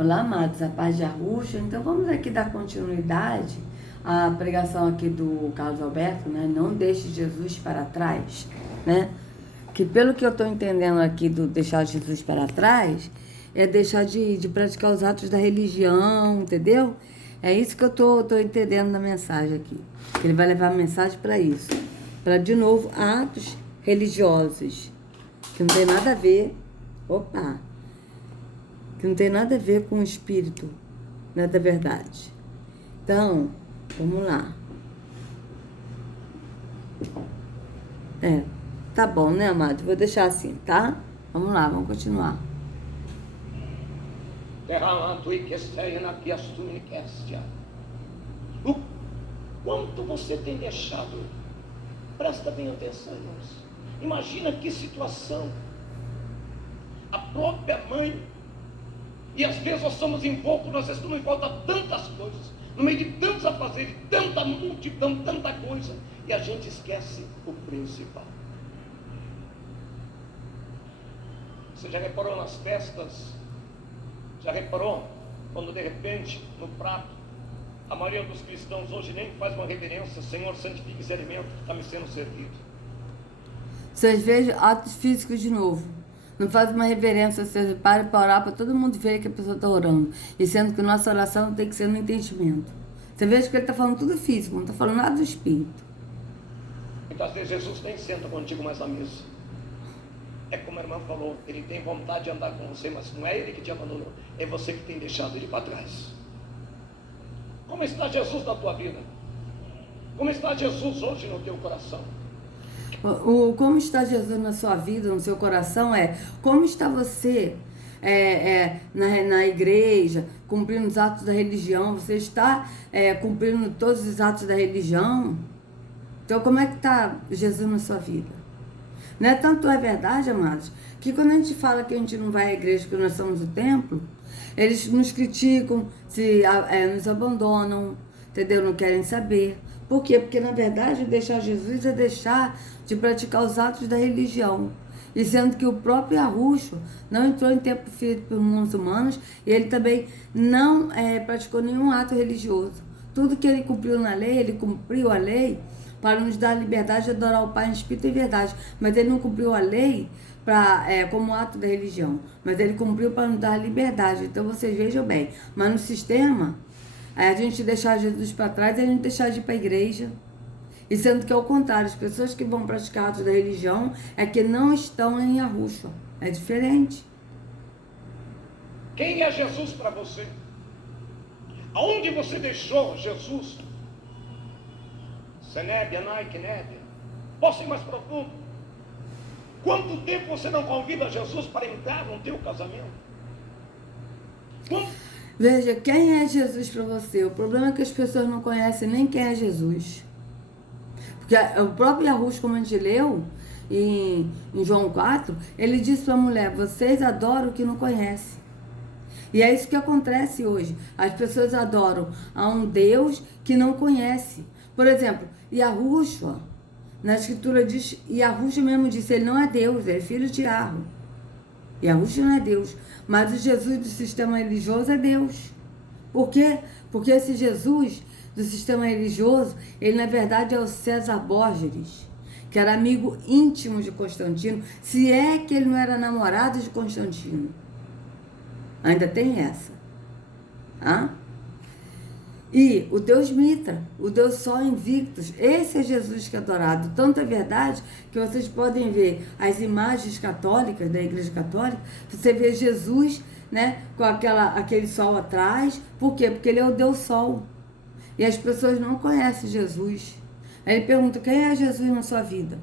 Olá, amados, a paz de Arruxa. Então vamos aqui dar continuidade à pregação aqui do Carlos Alberto, né? Não deixe Jesus para trás, né? Que pelo que eu estou entendendo aqui do deixar Jesus para trás, é deixar de praticar os atos da religião, entendeu? É isso que eu tô entendendo na mensagem aqui. Que ele vai levar a mensagem para isso. Para, de novo, atos religiosos. Que não tem nada a ver. Opa! Que não tem nada a ver com o espírito, né, da verdade. Então, vamos lá. Tá bom, né, amado? Vou deixar assim, tá? Vamos lá, vamos continuar. O quanto você tem deixado? Presta bem atenção, irmãos. Imagina que situação. A própria mãe. E às vezes nós somos envoltos, nós estamos envoltos a tantas coisas, no meio de tantos afazeres, tanta multidão, tanta coisa, e a gente esquece o principal. Você já reparou nas festas? Já reparou quando de repente no prato, a maioria dos cristãos hoje nem faz uma reverência: Senhor, santifique esse alimento que está me sendo servido. Vocês vejam atos físicos de novo. Não faz uma reverência, você para orar para todo mundo ver que a pessoa está orando. E sendo que nossa oração tem que ser no entendimento. Você veja que ele está falando tudo físico, não está falando nada do espírito. Então às vezes Jesus nem senta contigo mais na mesa. É como a irmã falou, ele tem vontade de andar com você, mas não é ele que te abandonou, é você que tem deixado ele para trás. Como está Jesus na tua vida? Como está Jesus hoje no teu coração? Como está Jesus na sua vida, no seu coração, como está você na igreja, cumprindo os atos da religião. Você está cumprindo todos os atos da religião? Então como é que está Jesus na sua vida? Não é tanto é verdade, amados, que quando a gente fala que a gente não vai à igreja, que nós somos o templo, eles nos criticam, nos abandonam, entendeu? Não querem saber. Por quê? Porque, na verdade, deixar Jesus é deixar de praticar os atos da religião. E sendo que o próprio Arruxo não entrou em templo feito por muçulmanos, e ele também não praticou nenhum ato religioso. Tudo que ele cumpriu na lei, ele cumpriu a lei para nos dar a liberdade de adorar o Pai em espírito e verdade. Mas ele não cumpriu a lei como ato da religião. Mas ele cumpriu para nos dar a liberdade. Então, vocês vejam bem. Mas no sistema, a gente deixar Jesus para trás e a gente deixar de ir para a igreja. E sendo que, ao contrário, as pessoas que vão praticar atos da religião é que não estão em Arruxa. É diferente. Quem é Jesus para você? Aonde você deixou Jesus? Senebe, Anai, Kenebe. Posso ir mais profundo? Quanto tempo você não convida Jesus para entrar no teu casamento? Veja, quem é Jesus para você? O problema é que as pessoas não conhecem nem quem é Jesus. Porque o próprio Arruxo, como a gente leu em João 4, ele disse para a mulher: vocês adoram o que não conhecem. E é isso que acontece hoje. As pessoas adoram a um Deus que não conhece. Por exemplo, Yahushua, na escritura diz, Yahushua mesmo disse, ele não é Deus, ele é filho de Yahweh. Yahushua não é Deus, mas o Jesus do sistema religioso é Deus. Por quê? Porque esse Jesus do sistema religioso, ele na verdade é o César Borges, que era amigo íntimo de Constantino, se é que ele não era namorado de Constantino. Ainda tem essa. E o Deus Mitra, o Deus Sol Invictus, esse é Jesus que é adorado. Tanto é verdade que vocês podem ver as imagens católicas, da Igreja Católica, você vê Jesus, né, com aquele sol atrás. Por quê? Porque ele é o Deus Sol. E as pessoas não conhecem Jesus. Aí ele pergunta: quem é Jesus na sua vida?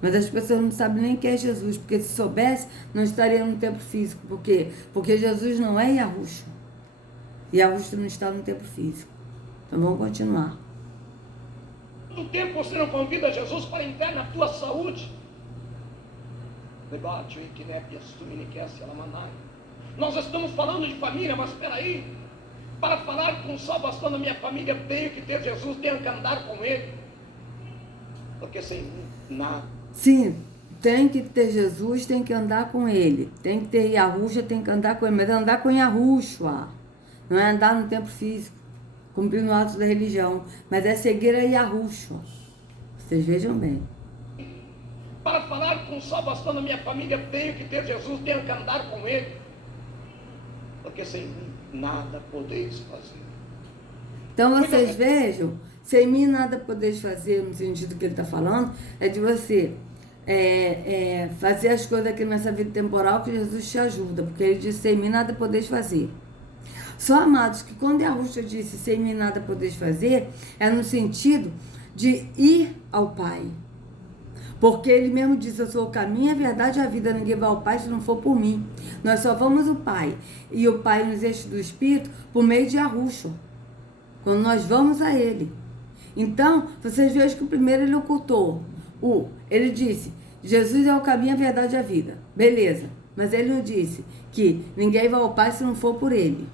Mas as pessoas não sabem nem quem é Jesus, porque se soubesse, não estaria no templo físico. Por quê? Porque Jesus não é Yahushua. Yahushua não está no templo físico. Então vamos continuar. Quanto tempo você não convida Jesus para entrar na tua saúde? Nós estamos falando de família, mas espera aí. Para falar com salvação da minha família, tenho que ter Jesus, tenho que andar com Ele. Porque sem nada. Sim, tem que ter Jesus, tem que andar com ele. Tem que ter Yahushua, tem que andar com ele. Mas é andar com Yahushua. Não é andar no templo físico, cumprindo o ato da religião. Mas é seguir a Yahushua. Vocês vejam bem. Para falar com salvação na minha família, tenho que ter Jesus, tenho que andar com ele. Porque sem mim nada podeis fazer. Então vocês vejam, sem mim nada podeis fazer, no sentido que ele está falando, é de você fazer as coisas aqui nessa vida temporal que Jesus te ajuda. Porque ele disse, sem mim nada podeis fazer. Só, amados, que quando Yahushua disse, sem mim nada podeis fazer, é no sentido de ir ao Pai. Porque ele mesmo diz, eu sou o caminho, a verdade e a vida, ninguém vai ao Pai se não for por mim. Nós só vamos ao Pai. E o Pai nos enche do Espírito por meio de Yahushua. Quando nós vamos a ele. Então, vocês vejam que o primeiro ele ocultou. Ele disse, Jesus é o caminho, a verdade e a vida. Beleza. Mas ele não disse que ninguém vai ao Pai se não for por ele.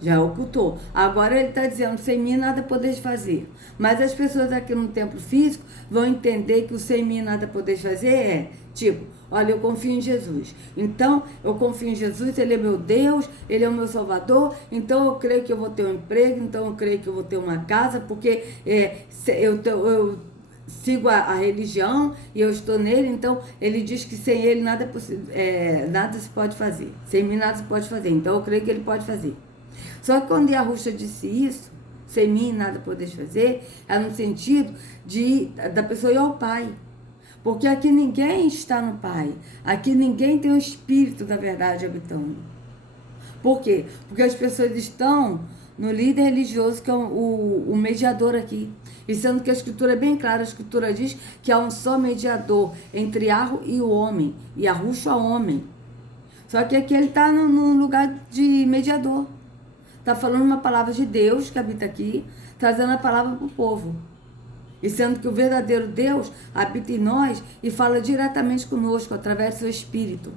Já ocultou. Agora ele está dizendo, sem mim nada podeis fazer. Mas as pessoas aqui no templo físico vão entender que o sem mim nada podeis fazer é, tipo, olha, eu confio em Jesus. Então, eu confio em Jesus, ele é meu Deus, ele é o meu Salvador, então eu creio que eu vou ter um emprego, então eu creio que eu vou ter uma casa, porque eu sigo a religião e eu estou nele, então ele diz que sem ele nada se pode fazer. Sem mim nada se pode fazer, então eu creio que ele pode fazer. Só que quando Yahushua disse isso, sem mim nada podeis fazer, é no sentido da pessoa ir ao Pai. Porque aqui ninguém está no Pai. Aqui ninguém tem o Espírito da verdade habitando. Por quê? Porque as pessoas estão no líder religioso, que é o mediador aqui. E sendo que a Escritura é bem clara, a Escritura diz que há um só mediador entre Yahu e o homem. E Yahushua é o homem. Só que aqui ele está no lugar de mediador. Está falando uma palavra de Deus que habita aqui, trazendo a palavra para o povo. E sendo que o verdadeiro Deus habita em nós e fala diretamente conosco, através do seu Espírito.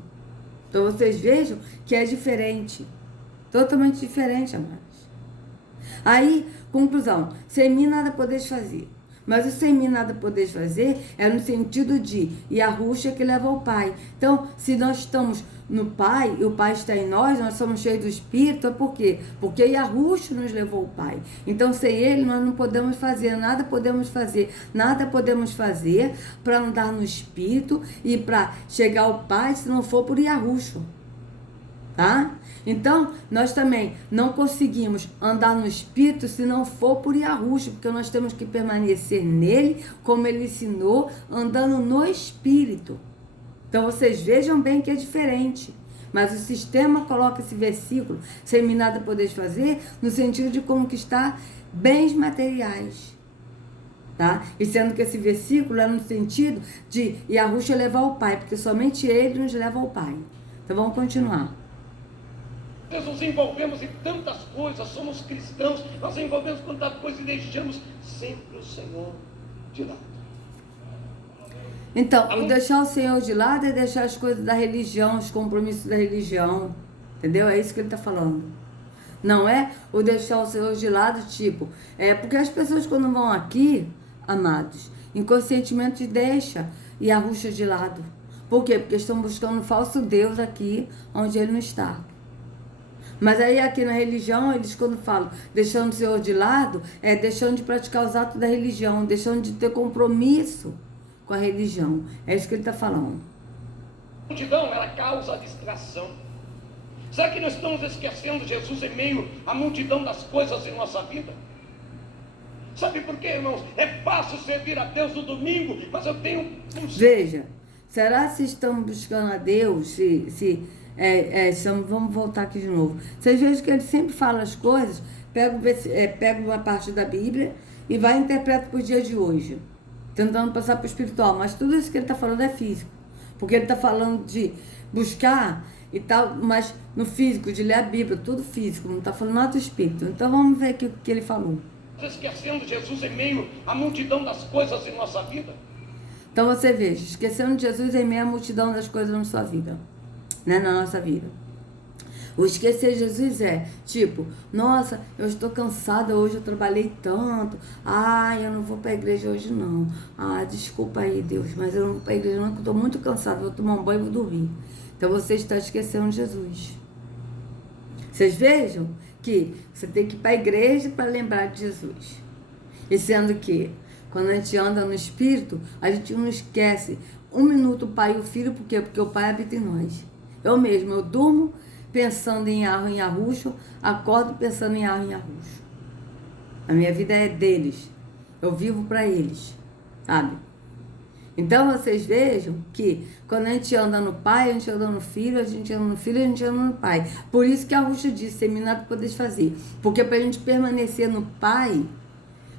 Então vocês vejam que é diferente. Totalmente diferente, amados. Aí, conclusão. Sem mim nada podeis fazer. Mas o sem mim nada podeis fazer é no sentido de Yahushua que leva ao Pai. Então, se nós estamos no Pai e o Pai está em nós somos cheios do Espírito, é por quê? Porque Yahushua nos levou ao Pai. Então, sem ele, nós não podemos fazer, nada podemos fazer para andar no Espírito e para chegar ao Pai se não for por Yahushua. Tá? Então, nós também não conseguimos andar no Espírito se não for por Yahushua, porque nós temos que permanecer nele, como ele ensinou, andando no Espírito. Então, vocês vejam bem que é diferente. Mas o sistema coloca esse versículo, sem mim nada podeis fazer, no sentido de conquistar bens materiais. Tá? E sendo que esse versículo é no sentido de Yahushua levar ao Pai, porque somente ele nos leva ao Pai. Então, vamos continuar. Nós nos envolvemos em tantas coisas, somos cristãos, nós nos envolvemos com tantas coisas e deixamos sempre o Senhor de lado. Então, o deixar o Senhor de lado é deixar as coisas da religião, os compromissos da religião, entendeu? É isso que ele está falando. Não é o deixar o Senhor de lado, tipo, porque as pessoas quando vão aqui, amados, inconscientemente deixa Yahushua de lado. Por quê? Porque estão buscando um falso Deus aqui, onde ele não está. Mas aí aqui na religião, eles quando falam deixando o Senhor de lado, é deixando de praticar os atos da religião, deixando de ter compromisso com a religião. É isso que ele está falando. A multidão, ela causa distração. Será que nós estamos esquecendo Jesus em meio à multidão das coisas em nossa vida? Sabe por quê, irmãos? É fácil servir a Deus no domingo, mas eu tenho... Veja, será se estamos buscando a Deus, vamos voltar aqui de novo. Vocês vejam que ele sempre fala as coisas, pega uma parte da Bíblia e vai e interpreta para o dia de hoje, tentando passar para o espiritual. Mas tudo isso que ele está falando é físico, porque ele está falando de buscar e tal, mas no físico, de ler a Bíblia, tudo físico, não está falando nada do espírito. Então vamos ver aqui o que ele falou. Esquecendo Jesus em meio à multidão das coisas em nossa vida. Então você veja, esquecendo Jesus em meio à multidão das coisas na sua vida, né, na nossa vida. O esquecer Jesus é, tipo, nossa, eu estou cansada hoje, eu trabalhei tanto. Ah, eu não vou para a igreja hoje não. Ah, desculpa aí, Deus, mas eu não vou para a igreja não, porque eu estou muito cansada, vou tomar um banho e vou dormir. Então você está esquecendo Jesus. Vocês vejam que você tem que ir para a igreja para lembrar de Jesus. E sendo que, quando a gente anda no Espírito, a gente não esquece um minuto o Pai e o Filho, por quê? Porque o Pai habita em nós. Eu mesmo, eu durmo pensando em Arro e em Arruxo, acordo pensando em Arro e em Arruxo. A minha vida é deles. Eu vivo para eles, sabe? Então vocês vejam que quando a gente anda no Pai, a gente anda no Filho, a gente anda no Filho, a gente anda no Pai. Por isso que Arruxo disse, seminado podeis fazer. Porque para a gente permanecer no Pai,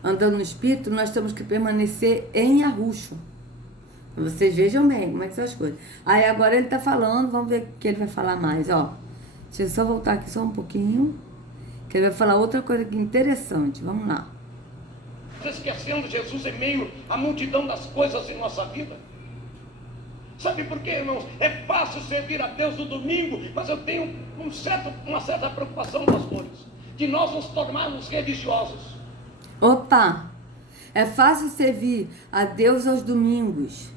andando no Espírito, nós temos que permanecer em Arruxo. Vocês vejam bem como é que são as coisas. Aí agora ele está falando, vamos ver o que ele vai falar mais, ó. Deixa eu só voltar aqui só um pouquinho, que ele vai falar outra coisa aqui interessante. Vamos lá. Esquecendo Jesus em meio à multidão das coisas em nossa vida. Sabe por quê, irmãos? É fácil servir a Deus no domingo, mas eu tenho uma certa preocupação, pastores, de nós nos tornarmos religiosos. Opa! É fácil servir a Deus aos domingos.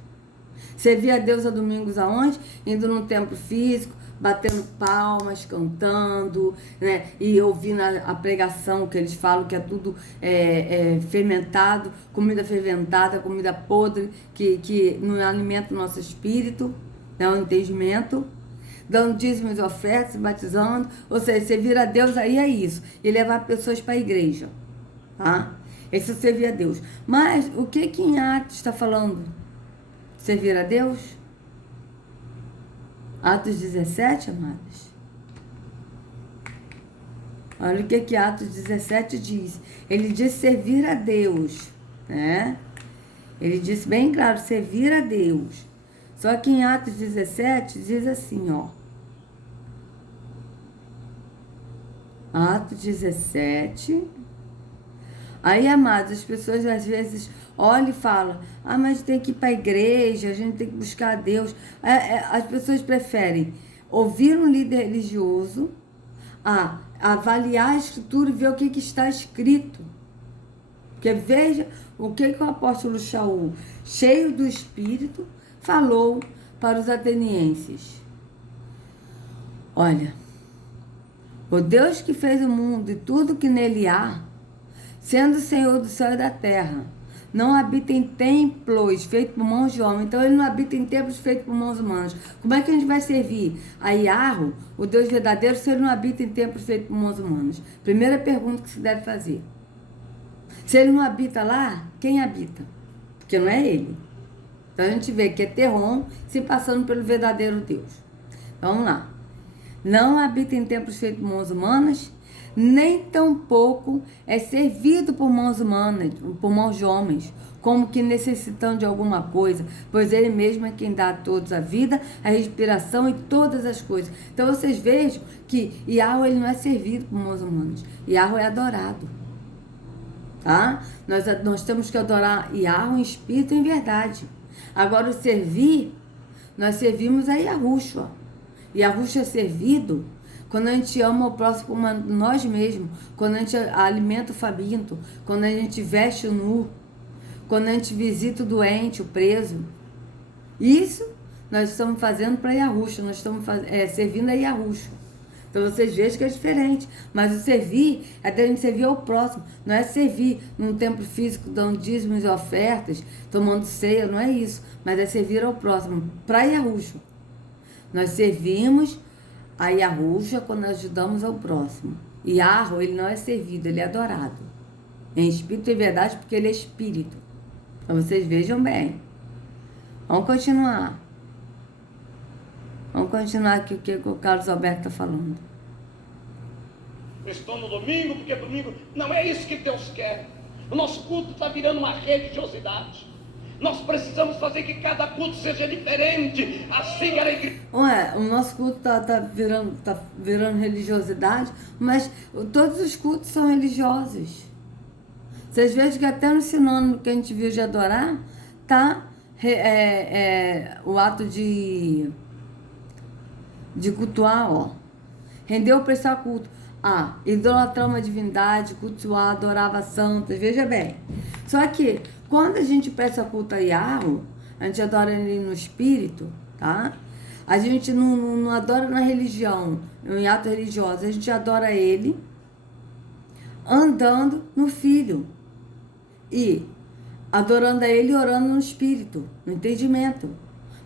Servir a Deus aos domingos aonde? Indo num templo físico, batendo palmas, cantando, né? E ouvindo a pregação que eles falam que é tudo fermentado, comida fermentada, comida podre, que não alimenta o nosso espírito, né? O entendimento. Dando dízimos e ofertas, batizando. Ou seja, servir a Deus aí é isso. E levar pessoas para a igreja. Tá? Esse é servir a Deus. Mas o que em Atos está falando? Servir a Deus? Atos 17, amados. Olha o que Atos 17 diz. Ele diz servir a Deus, né? Ele disse bem claro, servir a Deus. Só que em Atos 17 diz assim, ó. Atos 17. Aí, amados, as pessoas às vezes olham e falam, ah, mas tem que ir para a igreja, a gente tem que buscar a Deus. As pessoas preferem ouvir um líder religioso, avaliar a escritura e ver o que está escrito. Porque veja o que o apóstolo Shaul, cheio do Espírito, falou para os atenienses. Olha, o Deus que fez o mundo e tudo que nele há, sendo o Senhor do céu e da terra, não habita em templos feitos por mãos de homem. Então ele não habita em templos feitos por mãos humanas. Como é que a gente vai servir a Iarro, o Deus verdadeiro, se ele não habita em templos feitos por mãos humanas? Primeira pergunta que se deve fazer. Se ele não habita lá, quem habita? Porque não é ele. Então a gente vê que é Terron se passando pelo verdadeiro Deus. Vamos lá. Não habita em templos feitos por mãos humanas, nem tampouco é servido por mãos humanas, por mãos de homens, como que necessitando de alguma coisa, pois ele mesmo é quem dá a todos a vida, a respiração e todas as coisas. Então vocês vejam que Yahweh ele não é servido por mãos humanas, Yahweh é adorado. Tá? Nós temos que adorar Yahweh em espírito e em verdade. Agora o servir, nós servimos a Yahushua. Yahushua é servido quando a gente ama o próximo como nós mesmos, quando a gente alimenta o faminto, quando a gente veste o nu, quando a gente visita o doente, o preso. Isso nós estamos fazendo para Yahushua, nós estamos servindo a Yahushua. Então vocês vejam que é diferente. Mas o servir é a gente servir ao próximo. Não é servir num templo físico, dando dízimos e ofertas, tomando ceia, não é isso. Mas é servir ao próximo, para Yahushua. Nós servimos a Yahushua quando ajudamos ao próximo. Yahweh, ele não é servido, ele é adorado. Em espírito e verdade, porque ele é espírito. Então vocês vejam bem. Vamos continuar. Vamos continuar aqui o que o Carlos Alberto está falando. Eu estou no domingo, porque domingo não é isso que Deus quer. O nosso culto está virando uma religiosidade. Nós precisamos fazer que cada culto seja diferente. Assim a igreja. O nosso culto tá virando religiosidade, mas todos os cultos são religiosos. Vocês vejam que até no sinônimo que a gente viu de adorar, tá o ato de cultuar, ó. Render ou prestar culto. A. Idolatrar uma divindade, cultuar, adorava santas. Veja bem. Só que, quando a gente presta culto a Yahweh, a gente adora ele no espírito, tá? A gente não adora na religião, em ato religioso. A gente adora ele andando no Filho. E adorando a ele e orando no espírito, no entendimento.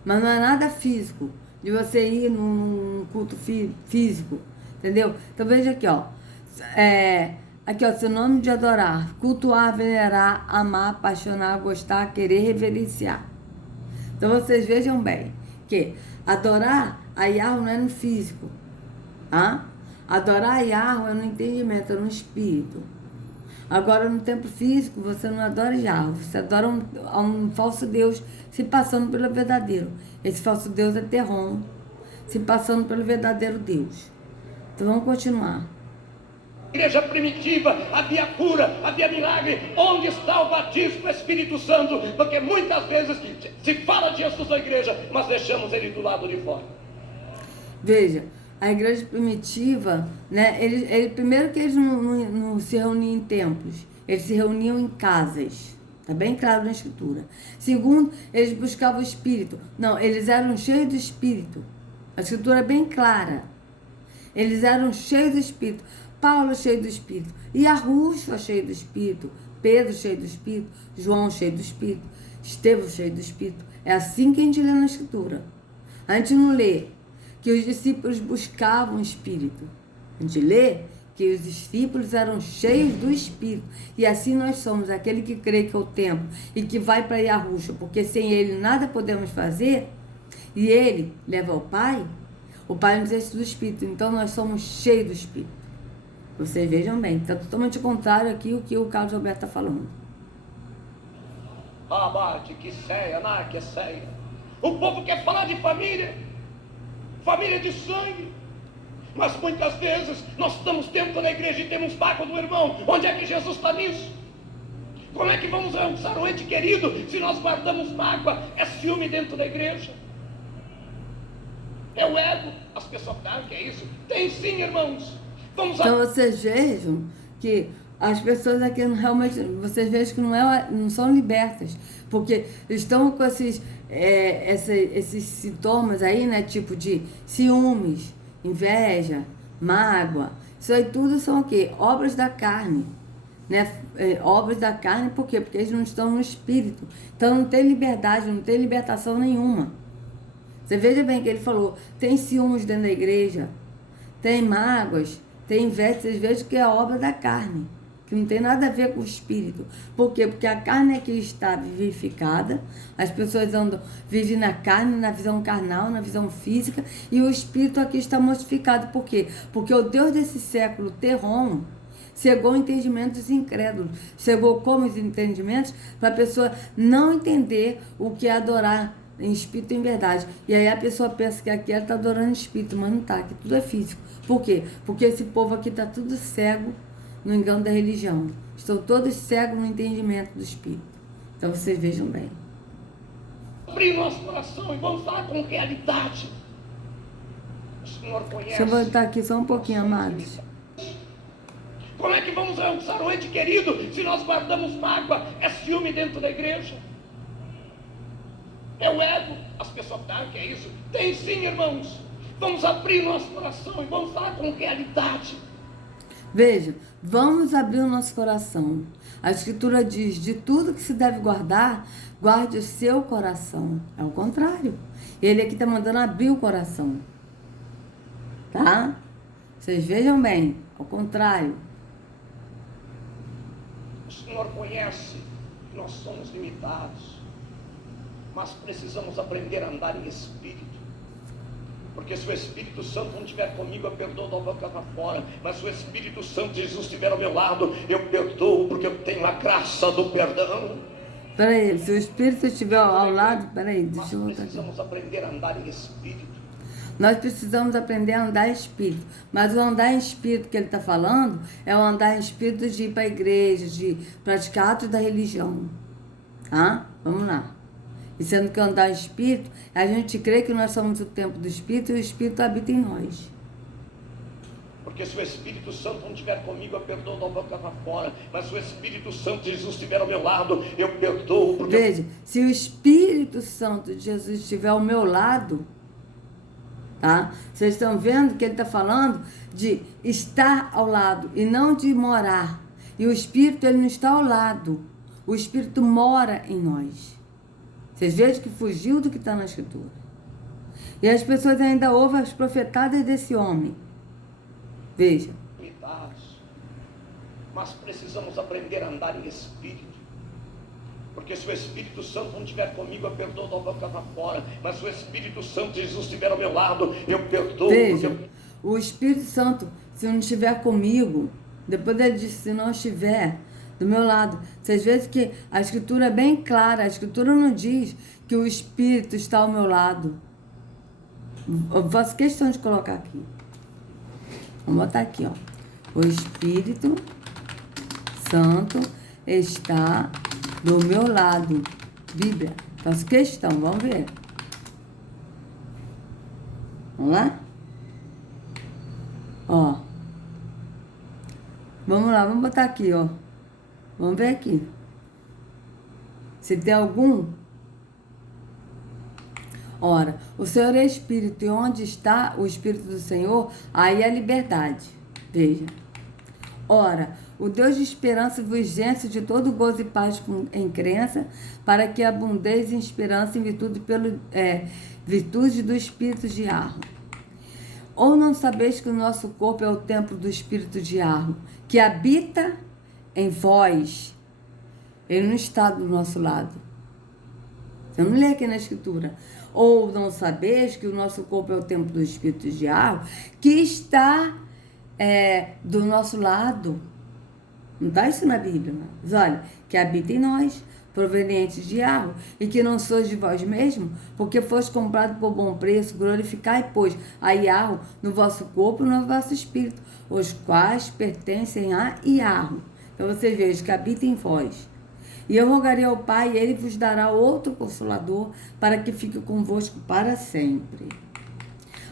Mas não é nada físico, de você ir num culto físico, entendeu? Então veja aqui, ó. Aqui, ó, sinônimo de adorar: cultuar, venerar, amar, apaixonar, gostar, querer, reverenciar. Então vocês vejam bem que adorar a Yahweh não é no físico, tá? Adorar a Yahweh é no entendimento, é no espírito. Agora, no tempo físico, você não adora Yahweh, você adora um falso Deus se passando pelo verdadeiro. Esse falso Deus é Terron, se passando pelo verdadeiro Deus. Então vamos continuar. Igreja primitiva, havia cura, havia milagre. Onde está o batismo do Espírito Santo? Porque muitas vezes se fala de Jesus na igreja, mas deixamos ele do lado de fora. Veja, a igreja primitiva, né? Primeiro que eles não se reuniam em templos, eles se reuniam em casas. Está bem claro na Escritura. Segundo, eles buscavam o Espírito. Não, eles eram cheios do Espírito. A Escritura é bem clara. Eles eram cheios do Espírito. Paulo cheio do Espírito. E Yahushua cheio do Espírito. Pedro cheio do Espírito. João cheio do Espírito. Estevão cheio do Espírito. É assim que a gente lê na Escritura. A gente não lê que os discípulos buscavam o Espírito. A gente lê que os discípulos eram cheios do Espírito. E assim nós somos, aquele que crê que é o tempo e que vai para Yahushua, porque sem ele nada podemos fazer, e ele leva ao Pai, o Pai nos enche do Espírito. Então nós somos cheios do Espírito. Vocês vejam bem, está totalmente contrário aqui o que o Carlos Alberto está falando. Abate, que ceia, que ceia. O povo quer falar de família, família de sangue. Mas muitas vezes nós estamos tempo na igreja e temos mágoa do irmão. Onde é que Jesus está nisso? Como é que vamos alcançar o ente querido se nós guardamos mágoa? É ciúme dentro da igreja. É o ego. As pessoas falam que é isso. Tem sim, irmãos. Então vocês vejam que as pessoas aqui realmente, vocês vejam que não são libertas, porque estão com esses sintomas aí, né, tipo de ciúmes, inveja, mágoa. Isso aí tudo são o quê? Obras da carne, né? Obras da carne, por quê? Porque eles não estão no espírito. Então não tem liberdade, não tem libertação nenhuma. Você veja bem que ele falou, tem ciúmes dentro da igreja, tem mágoas, tem inveja. Vocês vejam que é a obra da carne, que não tem nada a ver com o espírito. Por quê? Porque a carne aqui está vivificada, as pessoas vivem na carne, na visão carnal, na visão física, e o espírito aqui está mortificado. Por quê? Porque o Deus desse século, Terron, cegou o entendimento dos incrédulos. Cegou como os entendimentos para a pessoa não entender o que é adorar em espírito e em verdade. E aí a pessoa pensa que aqui ela está adorando espírito, mas não está, que tudo é físico. Por quê? Porque esse povo aqui está tudo cego no engano da religião. Estão todos cegos no entendimento do espírito. Então vocês vejam bem. Abrir nosso coração e vamos falar com realidade. O Senhor conhece. Deixa eu voltar aqui só um pouquinho, amados. Como é que vamos alcançar o ente querido se nós guardamos mágoa? É ciúme dentro da igreja. É o ego. As pessoas falam que é isso. Tem sim, irmãos. Vamos abrir nosso coração e vamos falar com realidade. Veja, vamos abrir o nosso coração. A Escritura diz, de tudo que se deve guardar, guarde o seu coração. É o contrário. Ele aqui está mandando abrir o coração. Tá? Vocês vejam bem, ao contrário. O Senhor conhece que nós somos limitados, mas precisamos aprender a andar em espírito. Porque se o Espírito Santo não estiver comigo, eu perdoo da boca para fora. Mas se o Espírito Santo de Jesus estiver ao meu lado, eu perdoo, porque eu tenho a graça do perdão. Peraí, se o Espírito estiver ao lado, peraí, deixa eu voltar aqui. Nós precisamos aprender a andar em espírito. Nós precisamos aprender a andar em espírito. Mas o andar em espírito que ele está falando é o andar em espírito de ir para a igreja, de praticar atos da religião. Tá? Vamos lá. E sendo que andar em espírito, a gente crê que nós somos o templo do Espírito e o Espírito habita em nós. Porque se o Espírito Santo não estiver comigo, eu perdoo da boca para fora. Mas se o Espírito Santo de Jesus estiver ao meu lado, eu perdoo. Porque Veja, se o Espírito Santo de Jesus estiver ao meu lado, tá? Vocês estão vendo que ele está falando de estar ao lado e não de morar. E o Espírito, ele não está ao lado. O Espírito mora em nós. Vocês vejam que fugiu do que está na Escritura. E as pessoas ainda ouvem as profetadas desse homem. Veja. Mas precisamos aprender a andar em Espírito. Porque se o Espírito Santo não estiver comigo, eu perdoo da boca para fora. Mas se o Espírito Santo de Jesus estiver ao meu lado, eu perdoo. Veja, o Espírito Santo, se não estiver comigo, depois ele disse, se não estiver do meu lado. Vocês veem que a Escritura é bem clara. A Escritura não diz que o Espírito está ao meu lado. Eu faço questão de colocar aqui. Vamos botar aqui, ó. O Espírito Santo está do meu lado. Bíblia. Faço questão, vamos ver. Vamos lá? Ó. Vamos lá, vamos botar aqui, ó. Vamos ver aqui. Se tem algum. Ora, o Senhor é Espírito, e onde está o Espírito do Senhor, aí é liberdade. Veja. Ora, o Deus de esperança vos enche de todo gozo e paz em crença, para que abundeis em esperança em virtude do Espírito de Arro. Ou não sabeis que o nosso corpo é o templo do Espírito de Arro, que habita em vós? Ele não está do nosso lado. Você não lê aqui na Escritura. Ou não sabeis que o nosso corpo é o templo do Espírito de Arro, que está do nosso lado. Não está isso na Bíblia, mas olha, que habita em nós, provenientes de Arro, e que não sois de vós mesmo, porque foste comprado por bom preço, glorificai, pois, a Arro no vosso corpo e no vosso espírito, os quais pertencem a Arro. Então vocês vejam que habita em vós. E eu rogarei ao Pai, e ele vos dará outro Consolador, para que fique convosco para sempre.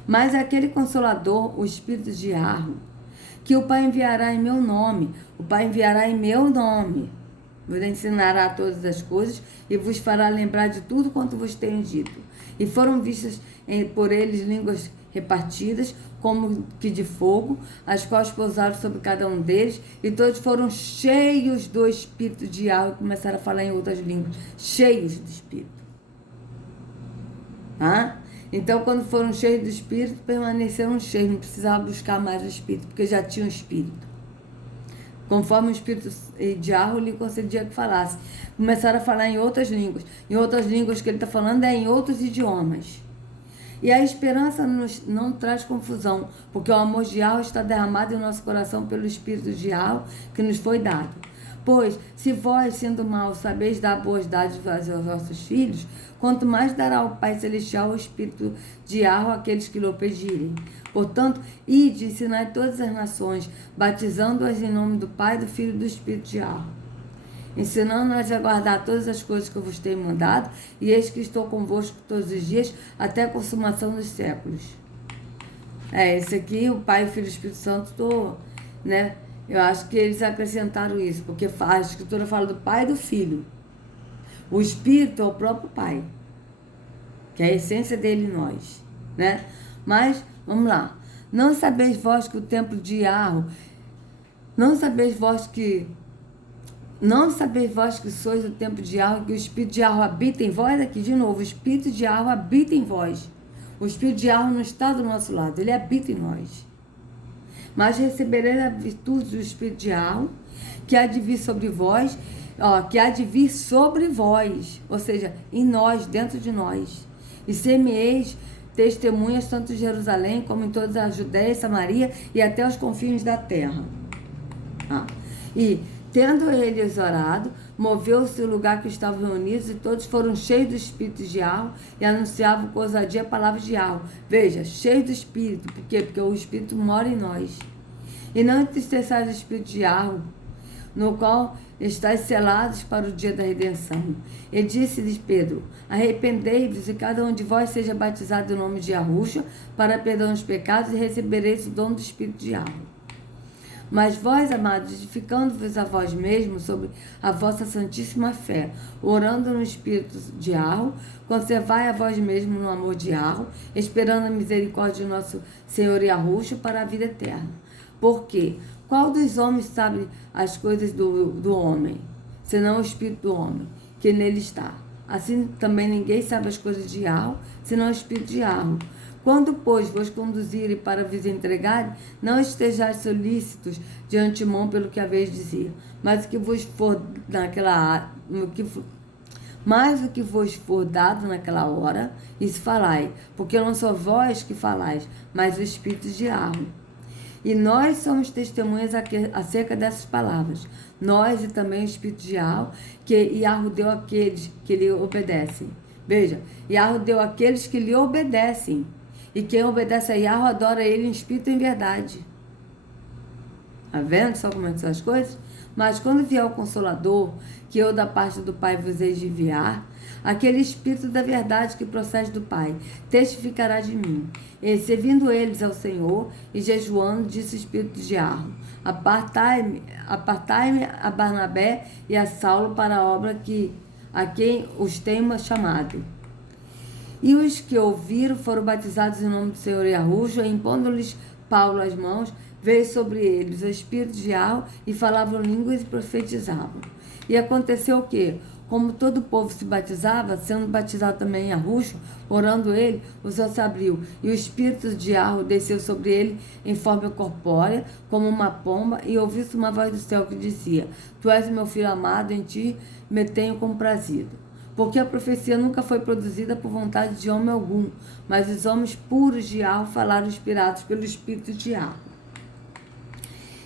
Mas aquele Consolador, o Espírito de Arro, que o Pai enviará em meu nome, o Pai enviará em meu nome, vos ensinará todas as coisas e vos fará lembrar de tudo quanto vos tenho dito. E foram vistas por eles línguas repartidas, como que de fogo, as quais pousaram sobre cada um deles, e todos foram cheios do Espírito de Arro e começaram a falar em outras línguas, cheios do Espírito. Tá? Então, quando foram cheios do Espírito, permaneceram cheios, não precisavam buscar mais o Espírito, porque já tinham o Espírito. Conforme o Espírito de Arro lhe concedia que falasse. Começaram a falar em outras línguas. Em outras línguas que ele está falando é em outros idiomas. E a esperança não traz confusão, porque o amor de Arro está derramado em nosso coração pelo Espírito de Arro que nos foi dado. Pois, se vós, sendo maus, sabeis dar boas dádivas aos vossos filhos, quanto mais dará o Pai Celestial o Espírito de Arro àqueles que lhe pedirem. Portanto, ide e ensinai todas as nações, batizando-as em nome do Pai, do Filho e do Espírito de Arro, ensinando-as a guardar todas as coisas que eu vos tenho mandado, e eis que estou convosco todos os dias, até a consumação dos séculos. Esse aqui, o Pai, o Filho e o Espírito Santo, né? Eu acho que eles acrescentaram isso, porque a Escritura fala do Pai e do Filho. O Espírito é o próprio Pai, que é a essência dele em nós, né? Mas, vamos lá. Não sabeis vós que o templo de Arro, não sabeis vós que sois o templo de Arro, que o Espírito de Arro habita em vós? Aqui de novo, o Espírito de Arro habita em vós. O Espírito de Arro não está do nosso lado, ele habita em nós. Mas recebereis a virtude do Espírito de Arro, que há de vir sobre vós, ou seja, em nós, dentro de nós. E ser-me-eis testemunhas tanto em Jerusalém, como em toda a Judéia e Samaria, e até os confins da terra. E, tendo eles orado, moveu-se o lugar que estavam reunidos, e todos foram cheios do Espírito de Arro, e anunciavam com ousadia a palavra de Arro. Veja, cheios do Espírito. Por quê? Porque o Espírito mora em nós. E não entristeçais o Espírito de Arro, no qual estáis selados para o dia da redenção. E disse-lhes Pedro: arrependei-vos, e cada um de vós seja batizado em nome de Yahushua, para perdão dos pecados, e recebereis o dom do Espírito de Arro. Mas vós, amados, edificando-vos a vós mesmos sobre a vossa santíssima fé, orando no espírito de Arro, conservai a vós mesmos no amor de Arro, esperando a misericórdia de nosso Senhor Yahushua para a vida eterna. Porque qual dos homens sabe as coisas do homem, senão o espírito do homem, que nele está? Assim também ninguém sabe as coisas de Arro, senão o espírito de Arro. Quando, pois, vos conduzirem para vos entregarem, não estejais solícitos de antemão pelo que haveis de dizer, mas o que vos for dado naquela hora, isso falai, porque não só vós que falais, mas o Espírito de Arro. E nós somos testemunhas acerca dessas palavras, nós e também o Espírito de Arro, que Arro deu àqueles que lhe obedecem. Veja, Arro deu àqueles que lhe obedecem. E quem obedece a Yahweh adora ele em espírito e em verdade. Está vendo só como é que são as coisas? Mas quando vier o Consolador, que eu da parte do Pai vos hei de enviar, aquele Espírito da verdade que procede do Pai, testificará de mim. E servindo eles ao Senhor e jejuando, disse o Espírito de Arro, apartai-me a Barnabé e a Saulo para a obra a quem os tenho chamado. E os que ouviram foram batizados em nome do Senhor Yahushua, e impondo-lhes Paulo as mãos, veio sobre eles o Espírito de Arro, e falavam línguas e profetizavam. E aconteceu o quê? Como todo o povo se batizava, sendo batizado também em Yahushua, orando ele, o céu se abriu, e o Espírito de Arro desceu sobre ele em forma corpórea, como uma pomba, e ouviu-se uma voz do céu que dizia: Tu és o meu filho amado, em ti me tenho comprazido. Porque a profecia nunca foi produzida por vontade de homem algum, mas os homens puros de Arro falaram inspirados pelo Espírito de Arro.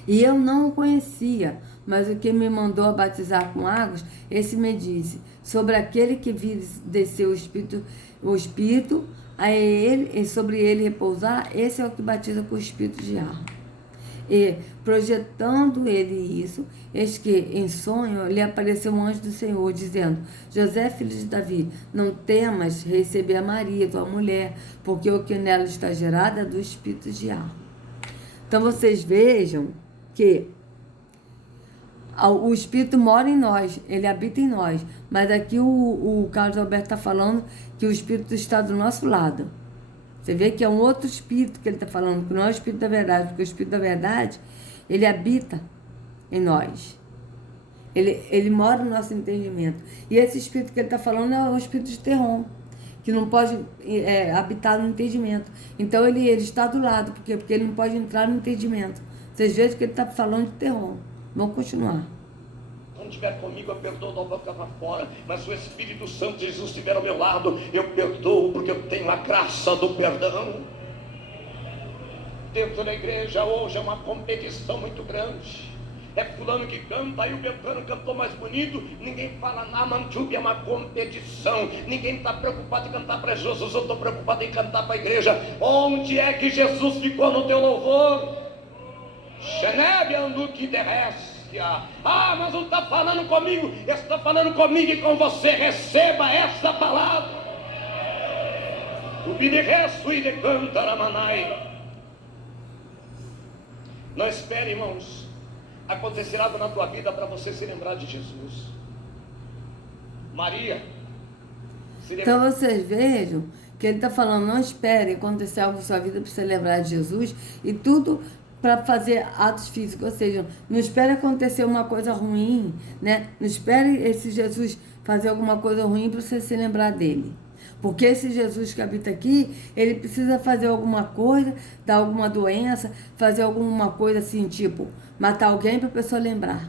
E eu não o conhecia, mas o que me mandou a batizar com águas, esse me disse: sobre aquele que vires descer o Espírito a ele, e sobre ele repousar, esse é o que batiza com o Espírito de Arro. E, projetando ele isso, eis que, em sonho, lhe apareceu um anjo do Senhor, dizendo: José, filho de Davi, não temas receber a Maria, tua mulher, porque o que nela está gerado é do Espírito de Arro. Então, vocês vejam que o Espírito mora em nós, ele habita em nós, mas aqui o Carlos Alberto está falando que o Espírito está do nosso lado. Você vê que é um outro Espírito que ele está falando, que não é o Espírito da verdade, porque o Espírito da verdade, ele habita em nós. Ele mora no nosso entendimento. E esse Espírito que ele está falando é o Espírito de Terron, que não pode habitar no entendimento. Então ele está do lado, porque ele não pode entrar no entendimento. Vocês vejam que ele está falando de Terron. Vamos continuar. Quando estiver comigo, eu perdoo da boca para fora. Mas se o Espírito Santo de Jesus estiver ao meu lado, eu perdoo, porque eu tenho a graça do perdão. Dentro da igreja hoje é uma competição muito grande. É fulano que canta, aí o Beltrano cantou mais bonito. Ninguém fala na Mantubi, é uma competição. Ninguém está preocupado em cantar para Jesus, eu estou preocupado em cantar para a igreja. Onde é que Jesus ficou no teu louvor? Xenebe Anduque Derreste. Mas não está falando comigo. Está falando comigo e com você. Receba essa palavra. O bidereço e decanta ramanai. Não espere, irmãos, acontecer algo na tua vida para você se lembrar de Jesus. Maria se lembra... Então vocês vejam que ele está falando: não espere acontecer algo na sua vida para você lembrar de Jesus, e tudo para fazer atos físicos, ou seja, não espere acontecer uma coisa ruim, né? Não espere esse Jesus fazer alguma coisa ruim para você se lembrar dele. Porque esse Jesus que habita aqui, ele precisa fazer alguma coisa, dar alguma doença, fazer alguma coisa assim, tipo, matar alguém para a pessoa lembrar.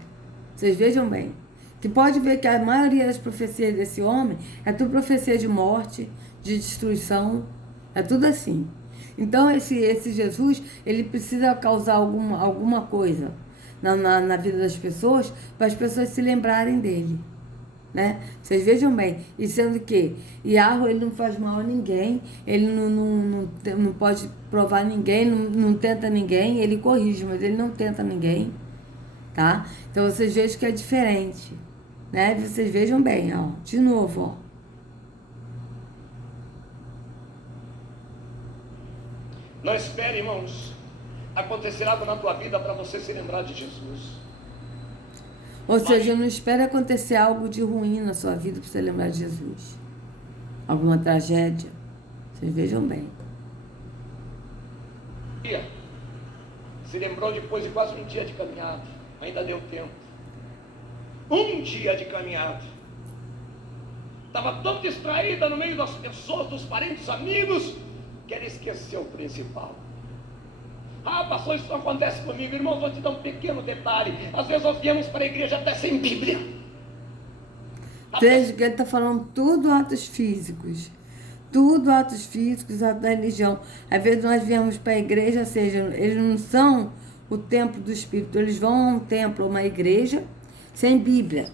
Vocês vejam bem. Que pode ver que a maioria das profecias desse homem é tudo profecia de morte, de destruição, é tudo assim. Então esse Jesus, ele precisa causar alguma coisa na vida das pessoas, para as pessoas se lembrarem dele, né? Vocês vejam bem, e sendo que Yahweh, ele não faz mal a ninguém, ele não pode provar ninguém, não tenta ninguém, ele corrige, mas ele não tenta ninguém, tá? Então vocês vejam que é diferente, né? Vocês vejam bem, ó, de novo, ó. Não espere, irmãos, acontecer algo na tua vida para você se lembrar de Jesus. Ou seja, não espere acontecer algo de ruim na sua vida para você lembrar de Jesus. Alguma tragédia. Vocês vejam bem. Se lembrou depois de quase um dia de caminhada. Ainda deu tempo. Um dia de caminhada. Estava tão distraída no meio das pessoas, dos parentes, amigos, que ela esqueceu o principal. Ah, pastor, isso não acontece comigo. Irmão, vou te dar um pequeno detalhe. Às vezes nós viemos para a igreja até sem Bíblia. Veja que ele está falando tudo atos físicos. Tudo atos físicos, atos da religião. Às vezes nós viemos para a igreja, ou seja, eles não são o templo do Espírito. Eles vão a um templo, a uma igreja, sem Bíblia.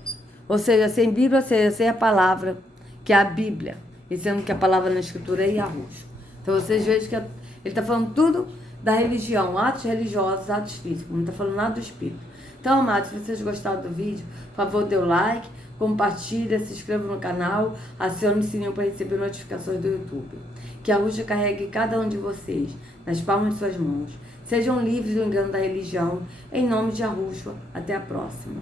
Ou seja, sem Bíblia, ou seja, sem a palavra, que é a Bíblia. E sendo que a palavra na Escritura é Yahushua. Então vocês vejam que ele está falando tudo da religião, atos religiosos, atos físicos. Não está falando nada do Espírito. Então, amados, se vocês gostaram do vídeo, por favor, dê o like, compartilha, se inscreva no canal, acione o sininho para receber notificações do YouTube. Que a Yahushua carregue cada um de vocês nas palmas de suas mãos. Sejam livres do engano da religião. Em nome de Yahushua. Até a próxima.